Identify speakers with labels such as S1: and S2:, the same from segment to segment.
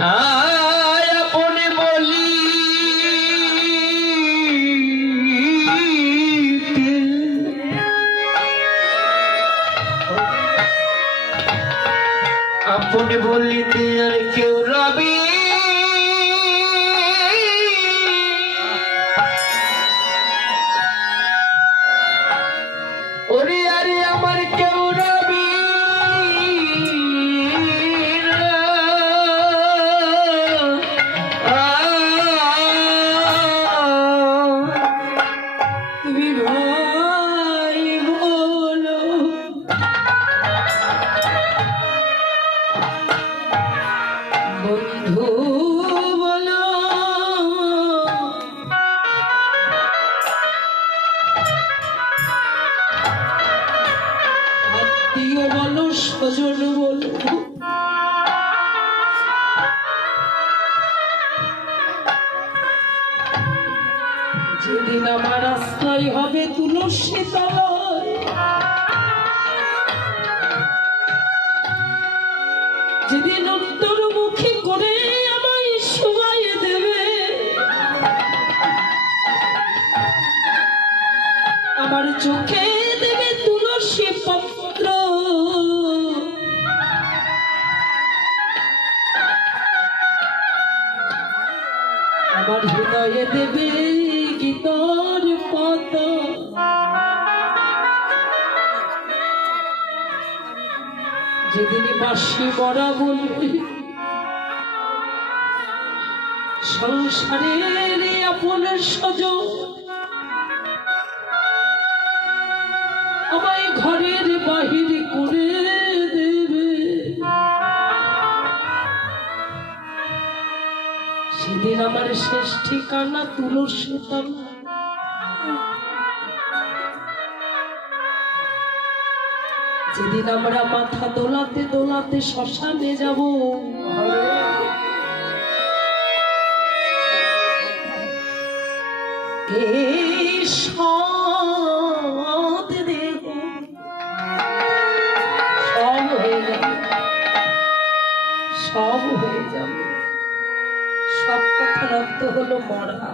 S1: আপনি বলি। আপনি বলিতে তুমি ভাই বলো বন্ধু বলো। আত্মীয় যেদিন আমার আশ্রয় হবে তুলসী তলায়। যেদিন উত্তরমুখী করে আমায় শোয়াই দেবে, আমার চোখে দেবে তুলসী পত্র। আমার দেবে গীতর যেদিন বাসি মরা বলবে সংসারের আপন সজ, আমায় ঘরের বাহির করে দেবে। সেদিন আমার শেষ ঠিকানা তুলসী তলা। যেদিন আমরা মাথা দোলাতে দোলাতে শ্মশানে যাব। সব হয়ে যাবে। সব কথার অর্থ হলো মরা।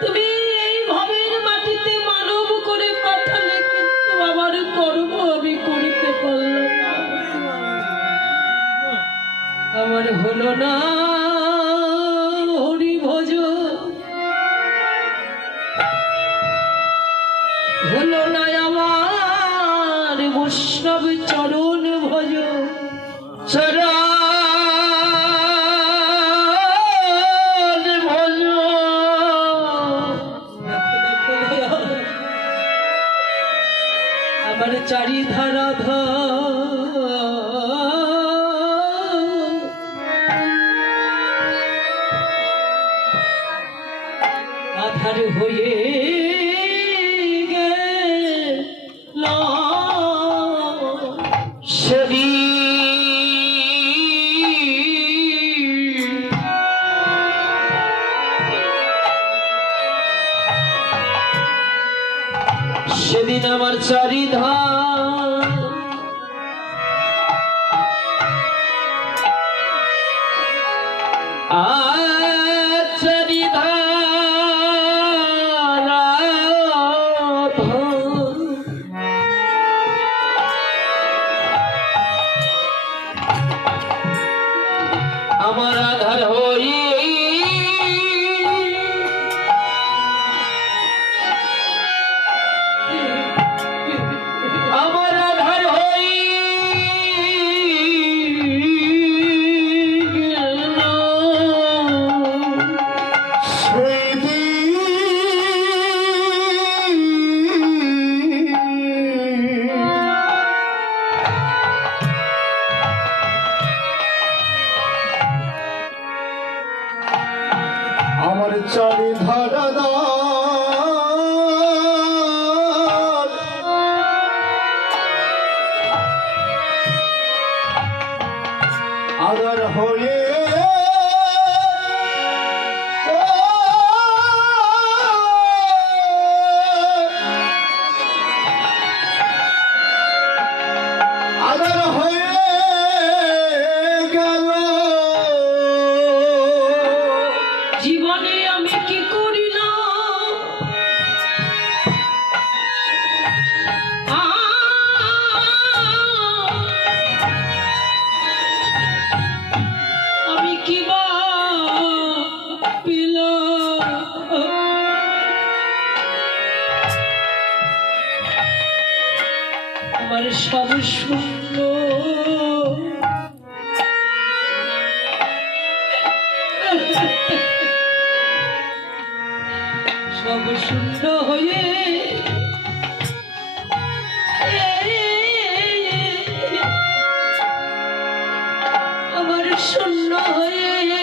S1: তুমি এই মাটিতে মানব করে পাঠালে কিন্তু আমি করিতে পারলাম আমার হলো না বৈষ্ণব চরণ ভজ আমার চারিধারা ধর আধার হয়ে চারিধার আমার
S2: সব শূন্য। সব শূন্য হয়ে আমার শূন্য হয়ে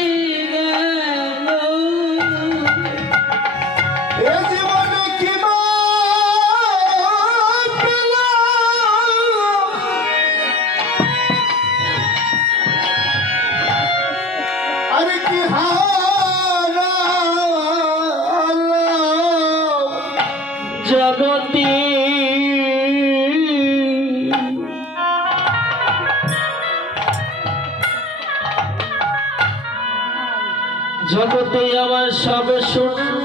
S2: জগতে। জগতে আমার সব শূন্য।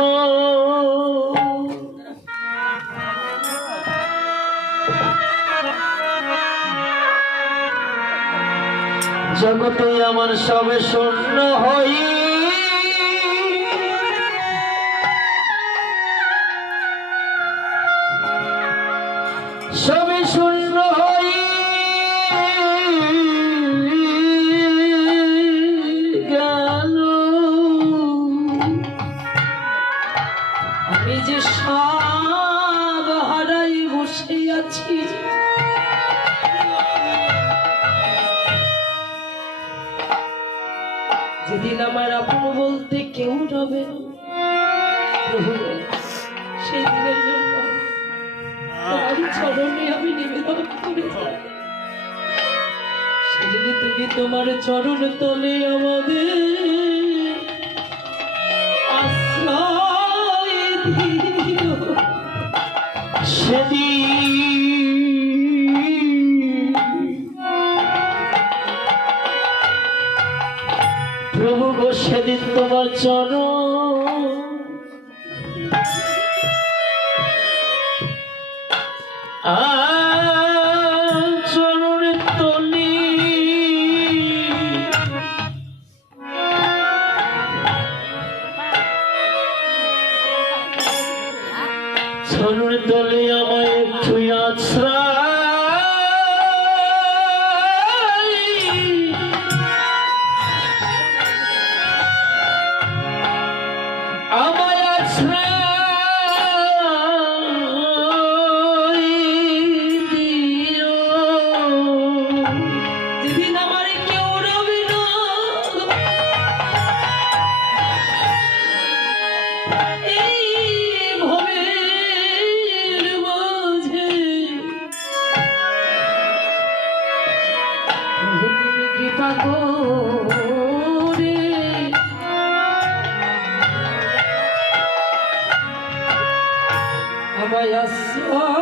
S2: জগতে আমার সব শূন্য হই শূন্য যে সব হারাই আছি যেদিন আমার আপন বলতে কেউ রবে সেদিনের জন্য তোমার চরণে আমি নিবেদন করে সেদিন তুমি তোমার চরণ তলে আমাদের আশ্রয়। সেদিন 啊 আমায়